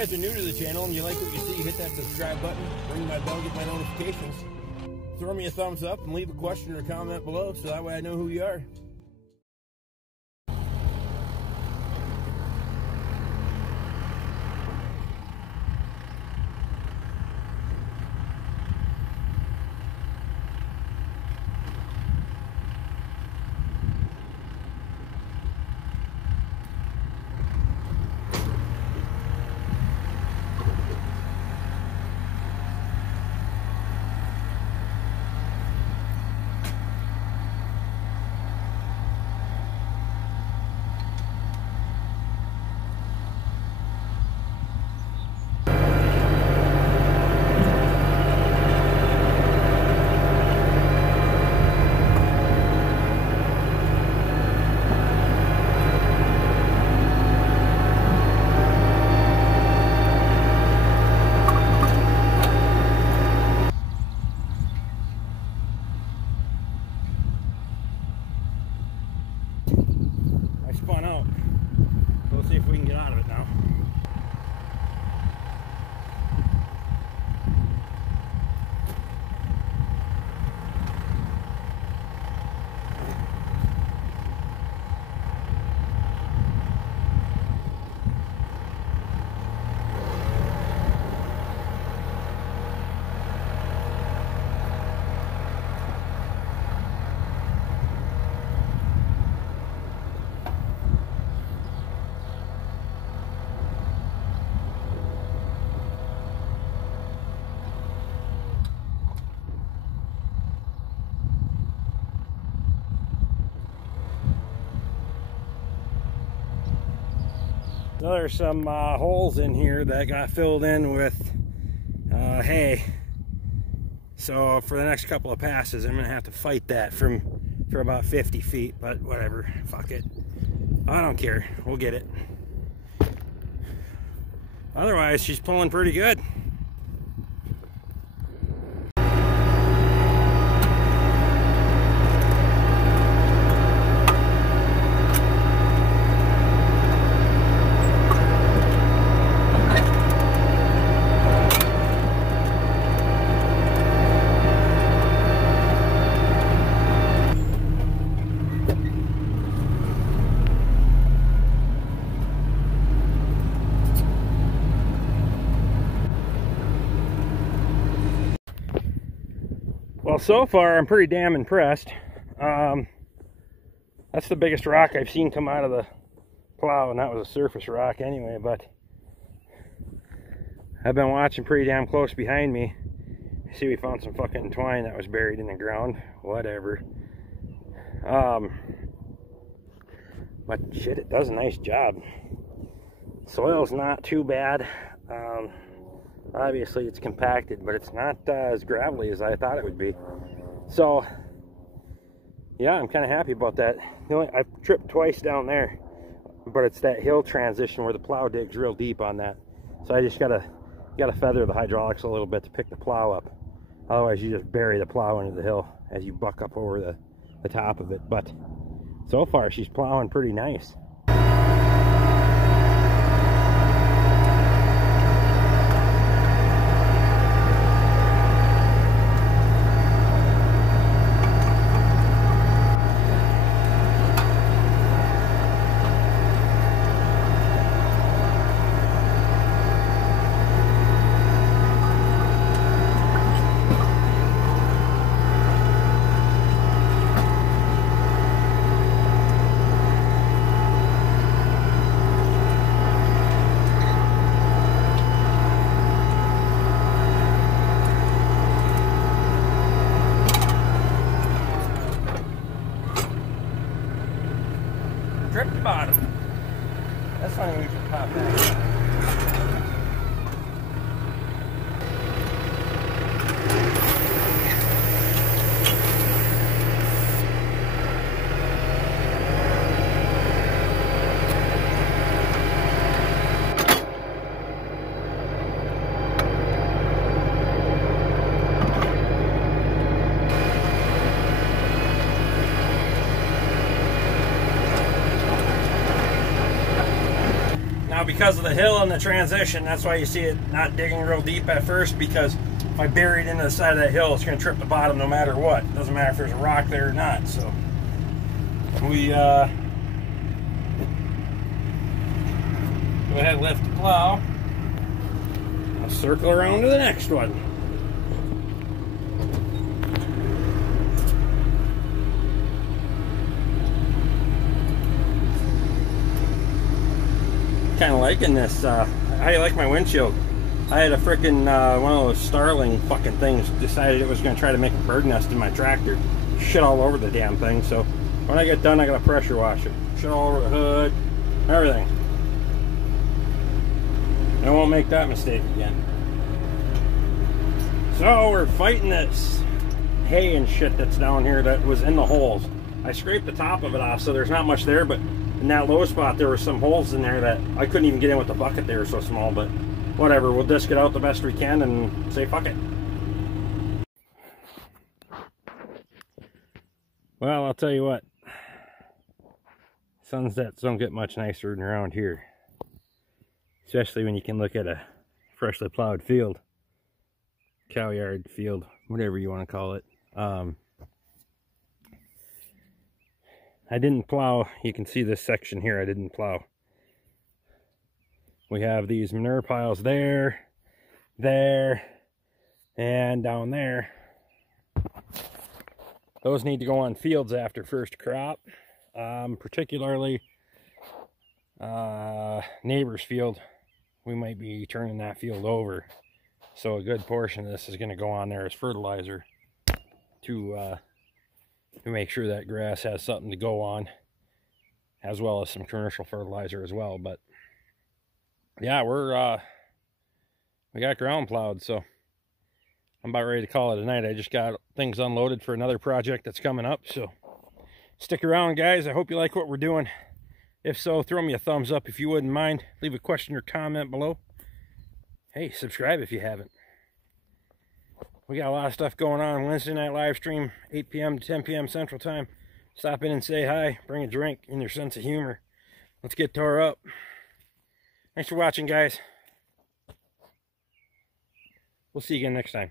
guys are new to the channel and you like what you see, hit that subscribe button, ring my bell, get my notifications. Throw me a thumbs up and leave a question or comment below so that way I know who you are. I spun out. So let's see if we can get out of it now. So there's some holes in here that got filled in with hay. So for the next couple of passes, I'm gonna have to fight that for about 50 feet, but whatever, fuck it. I don't care, we'll get it. Otherwise, she's pulling pretty good. Well, so far I'm pretty damn impressed. That's the biggest rock I've seen come out of the plow, and that was a surface rock anyway, but I've been watching pretty damn close behind me. See, we found some fucking twine that was buried in the ground. Whatever. But shit, it does a nice job. Soil's not too bad. Obviously it's compacted, but it's not as gravelly as I thought it would be. So yeah, I'm kind of happy about that. I've tripped twice down there, but it's that hill transition where the plow digs real deep on that. So I just gotta feather the hydraulics a little bit to pick the plow up. Otherwise you just bury the plow into the hill as you buck up over the top of it. But so far she's plowing pretty nice. Trip to bottom. That's something we should pop back. Now, because of the hill and the transition, that's why you see it not digging real deep at first, because if I bury it into the side of that hill, it's going to trip the bottom no matter what. It doesn't matter if there's a rock there or not. So we go ahead and lift the plow. I'll circle around to the next one. Kind of liking this. How do you like my windshield? I had a freaking one of those Starling fucking things decided it was going to try to make a bird nest in my tractor. Shit all over the damn thing. So when I get done, I gotta pressure wash it. Shit all over the hood, everything. I won't make that mistake again. So we're fighting this hay and shit that's down here that was in the holes. I scraped the top of it off, so there's not much there, but in that low spot there were some holes in there that I couldn't even get in with the bucket. They were so small, but whatever, we'll disc it out the best we can and say fuck it. Well, I'll tell you what, sunsets don't get much nicer than around here, especially when you can look at a freshly plowed field, cow yard field, whatever you want to call it. I didn't plow. You can see this section here I didn't plow. We have these manure piles there, there, and down there. Those need to go on fields after first crop, particularly neighbor's field. We might be turning that field over, so a good portion of this is going to go on there as fertilizer to make sure that grass has something to go on, as well as some commercial fertilizer as well. But yeah, we got ground plowed, so I'm about ready to call it a night. I just got things unloaded for another project that's coming up, so stick around, guys. I hope you like what we're doing. If so, throw me a thumbs up if you wouldn't mind. Leave a question or comment below. Hey, subscribe if you haven't. We got a lot of stuff going on. Wednesday night live stream, 8 p.m. to 10 p.m. Central Time. Stop in and say hi. Bring a drink and your sense of humor. Let's get tore up. Thanks for watching, guys. We'll see you again next time.